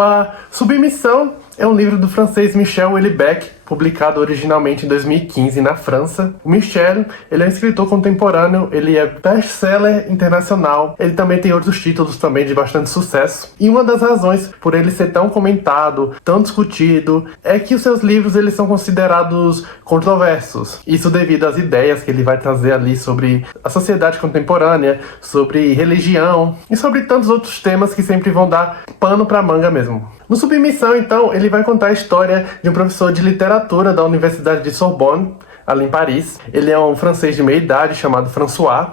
Opa! Submissão é um livro do francês Michel Houellebecq, publicado originalmente em 2015 na França. O Michel, ele é um escritor contemporâneo, ele é best-seller internacional, ele também tem outros títulos também de bastante sucesso. E uma das razões por ele ser tão comentado, tão discutido, é que os seus livros eles são considerados controversos. Isso devido às ideias que ele vai trazer ali sobre a sociedade contemporânea, sobre religião e sobre tantos outros temas que sempre vão dar pano pra manga mesmo. No Submissão, então, ele vai contar a história de um professor de literatura da Universidade de Sorbonne, ali em Paris. Ele é um francês de meia idade chamado François.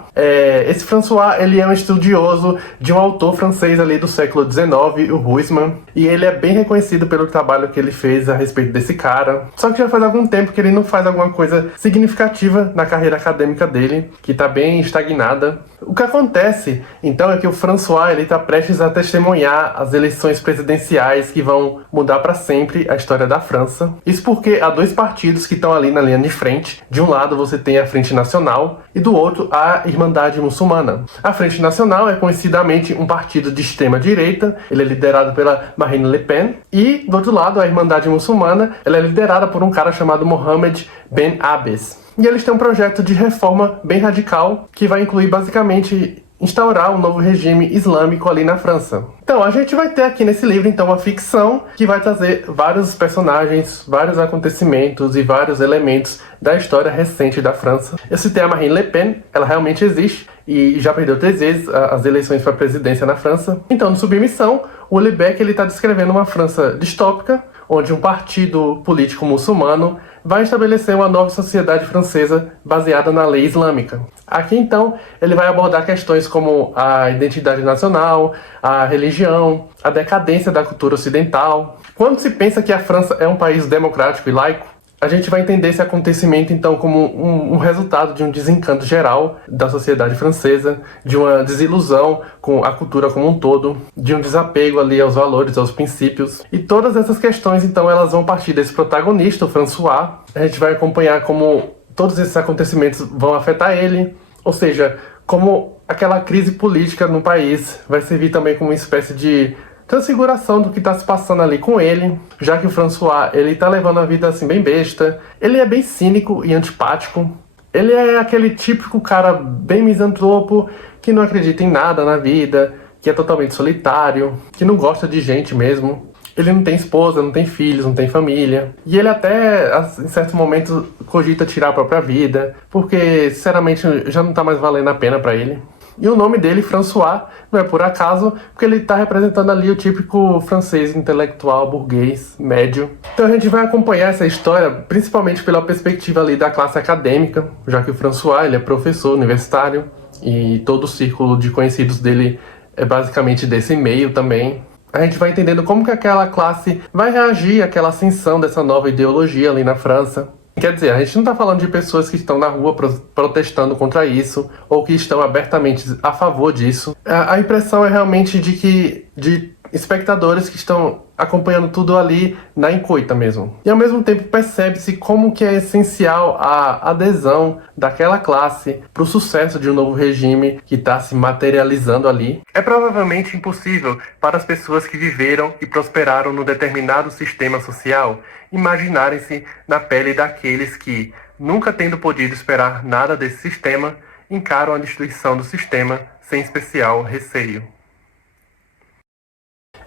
Esse François, ele é um estudioso de um autor francês ali do século XIX, o Huysmans, e ele é bem reconhecido pelo trabalho que ele fez a respeito desse cara. Só que já faz algum tempo que ele não faz alguma coisa significativa na carreira acadêmica dele, que tá bem estagnada. O que acontece, então, é que o François, ele tá prestes a testemunhar as eleições presidenciais que vão mudar para sempre a história da França. Isso porque há dois partidos que estão ali na linha de frente. De um lado você tem a Frente Nacional e do outro a Irmandade Muçulmana. A Frente Nacional é conhecidamente um partido de extrema-direita, ele é liderado pela Marine Le Pen, e do outro lado a Irmandade Muçulmana, ela é liderada por um cara chamado Mohamed Ben Abbes. E eles têm um projeto de reforma bem radical que vai incluir basicamente instaurar um novo regime islâmico ali na França. Então, a gente vai ter aqui nesse livro, então, uma ficção que vai trazer vários personagens, vários acontecimentos e vários elementos da história recente da França. Eu citei a Marine Le Pen, ela realmente existe e já perdeu 3 vezes as eleições para a presidência na França. Então, no Submissão, o Houellebecq está descrevendo uma França distópica, onde um partido político muçulmano vai estabelecer uma nova sociedade francesa baseada na lei islâmica. Aqui, então, ele vai abordar questões como a identidade nacional, a religião, a decadência da cultura ocidental. Quando se pensa que a França é um país democrático e laico, a gente vai entender esse acontecimento, então, como um resultado de um desencanto geral da sociedade francesa, de uma desilusão com a cultura como um todo, de um desapego ali aos valores, aos princípios. E todas essas questões, então, elas vão partir desse protagonista, o François. A gente vai acompanhar como todos esses acontecimentos vão afetar ele, ou seja, como aquela crise política no país vai servir também como uma espécie de transfiguração do que está se passando ali com ele, já que o François, ele tá levando uma vida assim bem besta, ele é bem cínico e antipático, ele é aquele típico cara bem misantropo, que não acredita em nada na vida, que é totalmente solitário, que não gosta de gente mesmo. Ele não tem esposa, não tem filhos, não tem família. E ele até, em certos momentos, cogita tirar a própria vida, porque, sinceramente, já não tá mais valendo a pena pra ele. E o nome dele, François, não é por acaso, porque ele está representando ali o típico francês intelectual, burguês, médio. Então a gente vai acompanhar essa história principalmente pela perspectiva ali da classe acadêmica, já que o François, ele é professor universitário e todo o círculo de conhecidos dele é basicamente desse meio também. A gente vai entendendo como que aquela classe vai reagir àquela ascensão dessa nova ideologia ali na França. Quer dizer, a gente não está falando de pessoas que estão na rua protestando contra isso, ou que estão abertamente a favor disso. A impressão é realmente de espectadores que estão acompanhando tudo ali na encoita mesmo. E ao mesmo tempo percebe-se como que é essencial a adesão daquela classe para o sucesso de um novo regime que está se materializando ali. É provavelmente impossível para as pessoas que viveram e prosperaram num determinado sistema social imaginarem-se na pele daqueles que, nunca tendo podido esperar nada desse sistema, encaram a destruição do sistema sem especial receio.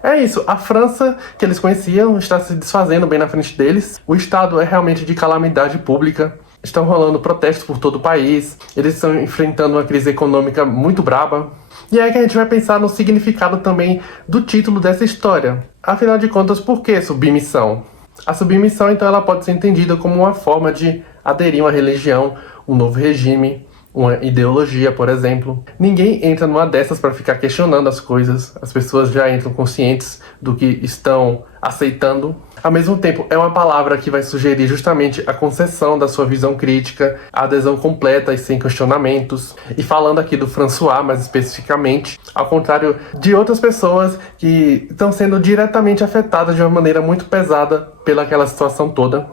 É isso, a França que eles conheciam está se desfazendo bem na frente deles. O estado é realmente de calamidade pública. Estão rolando protestos por todo o país. Eles estão enfrentando uma crise econômica muito braba. E é aí que a gente vai pensar no significado também do título dessa história. Afinal de contas, por que submissão? A submissão, então, ela pode ser entendida como uma forma de aderir a uma religião, um novo regime, uma ideologia, por exemplo. Ninguém entra numa dessas para ficar questionando as coisas. As pessoas já entram conscientes do que estão aceitando. Ao mesmo tempo, é uma palavra que vai sugerir justamente a concessão da sua visão crítica, a adesão completa e sem questionamentos. E falando aqui do François, mais especificamente, ao contrário de outras pessoas que estão sendo diretamente afetadas de uma maneira muito pesada pelaquela situação toda.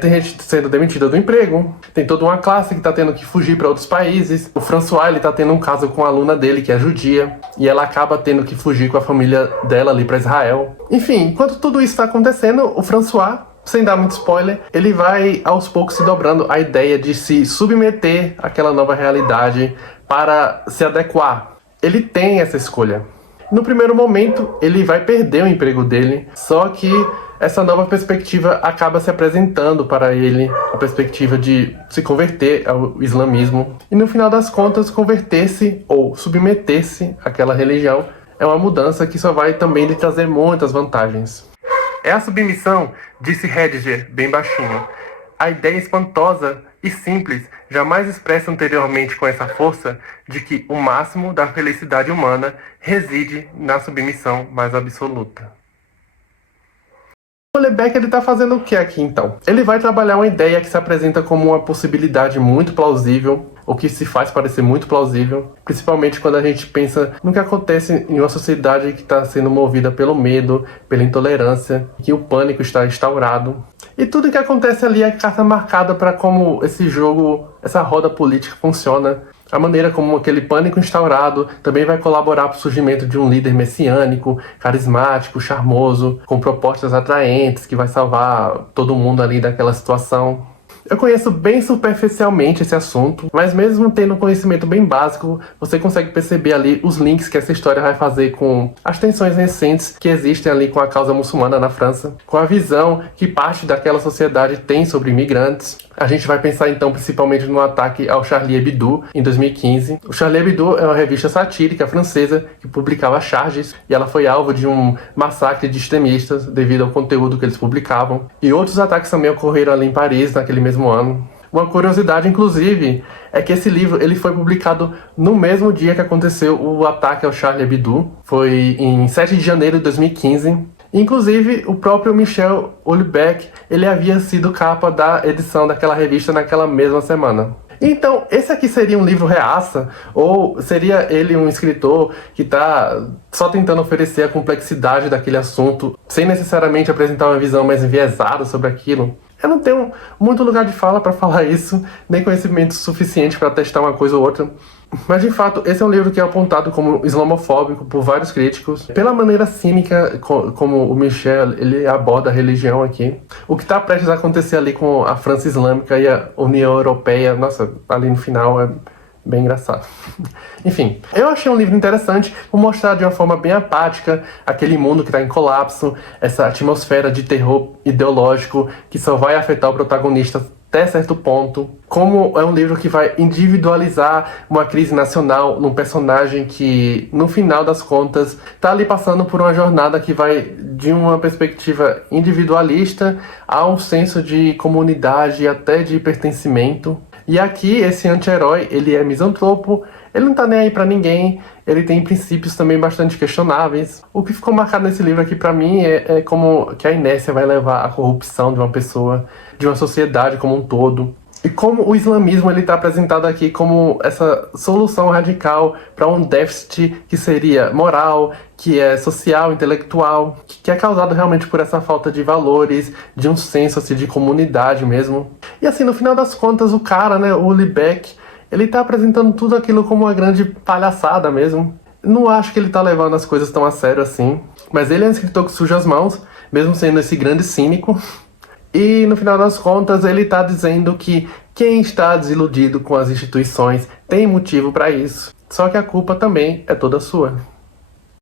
Tem gente sendo demitida do emprego, tem toda uma classe que tá tendo que fugir para outros países. O François, ele tá tendo um caso com a aluna dele, que é judia, e ela acaba tendo que fugir com a família dela ali para Israel. Enfim, enquanto tudo isso tá acontecendo, o François, sem dar muito spoiler, ele vai aos poucos se dobrando à ideia de se submeter àquela nova realidade para se adequar. Ele tem essa escolha. No primeiro momento, ele vai perder o emprego dele, só que essa nova perspectiva acaba se apresentando para ele, a perspectiva de se converter ao islamismo. E no final das contas, converter-se ou submeter-se àquela religião é uma mudança que só vai também lhe trazer muitas vantagens. É a submissão, disse Heidegger, bem baixinho. A ideia espantosa e simples, jamais expressa anteriormente com essa força, de que o máximo da felicidade humana reside na submissão mais absoluta. O Houellebecq, ele tá fazendo o que aqui então? Ele vai trabalhar uma ideia que se apresenta como uma possibilidade muito plausível, o que se faz parecer muito plausível, principalmente quando a gente pensa no que acontece em uma sociedade que está sendo movida pelo medo, pela intolerância, que o pânico está instaurado. E tudo que acontece ali é carta marcada para como esse jogo, essa roda política funciona. A maneira como aquele pânico instaurado também vai colaborar para o surgimento de um líder messiânico, carismático, charmoso, com propostas atraentes, que vai salvar todo mundo ali daquela situação. Eu conheço bem superficialmente esse assunto, mas mesmo tendo um conhecimento bem básico, você consegue perceber ali os links que essa história vai fazer com as tensões recentes que existem ali com a causa muçulmana na França, com a visão que parte daquela sociedade tem sobre imigrantes. A gente vai pensar então principalmente no ataque ao Charlie Hebdo em 2015. O Charlie Hebdo é uma revista satírica francesa que publicava charges e ela foi alvo de um massacre de extremistas devido ao conteúdo que eles publicavam. E outros ataques também ocorreram ali em Paris naquele mesmo ano. Uma curiosidade, inclusive, é que esse livro ele foi publicado no mesmo dia que aconteceu o ataque ao Charlie Hebdo. Foi em 7 de janeiro de 2015. Inclusive, o próprio Michel Houellebecq, ele havia sido capa da edição daquela revista naquela mesma semana. Então, esse aqui seria um livro reaça? Ou seria ele um escritor que está só tentando oferecer a complexidade daquele assunto, sem necessariamente apresentar uma visão mais enviesada sobre aquilo? Eu não tenho muito lugar de fala para falar isso, nem conhecimento suficiente para testar uma coisa ou outra. Mas, de fato, esse é um livro que é apontado como islamofóbico por vários críticos, pela maneira cínica como o Michel ele aborda a religião aqui. O que está prestes a acontecer ali com a França Islâmica e a União Europeia, nossa, ali no final é bem engraçado. Enfim, eu achei um livro interessante por mostrar de uma forma bem apática aquele mundo que está em colapso, essa atmosfera de terror ideológico que só vai afetar o protagonista até certo ponto. Como é um livro que vai individualizar uma crise nacional num personagem que, no final das contas, tá ali passando por uma jornada que vai de uma perspectiva individualista a um senso de comunidade e até de pertencimento. E aqui, esse anti-herói, ele é misantropo, ele não tá nem aí pra ninguém, ele tem princípios também bastante questionáveis. O que ficou marcado nesse livro aqui pra mim é como que a inércia vai levar à corrupção de uma pessoa, de uma sociedade como um todo. E como o islamismo ele está apresentado aqui como essa solução radical para um déficit que seria moral, que é social, intelectual, que é causado realmente por essa falta de valores, de um senso assim, de comunidade mesmo. E assim, no final das contas, o cara, né, o Houellebecq, ele tá apresentando tudo aquilo como uma grande palhaçada mesmo. Não acho que ele tá levando as coisas tão a sério assim, mas ele é um escritor que suja as mãos, mesmo sendo esse grande cínico. E no final das contas ele está dizendo que quem está desiludido com as instituições tem motivo para isso. Só que a culpa também é toda sua.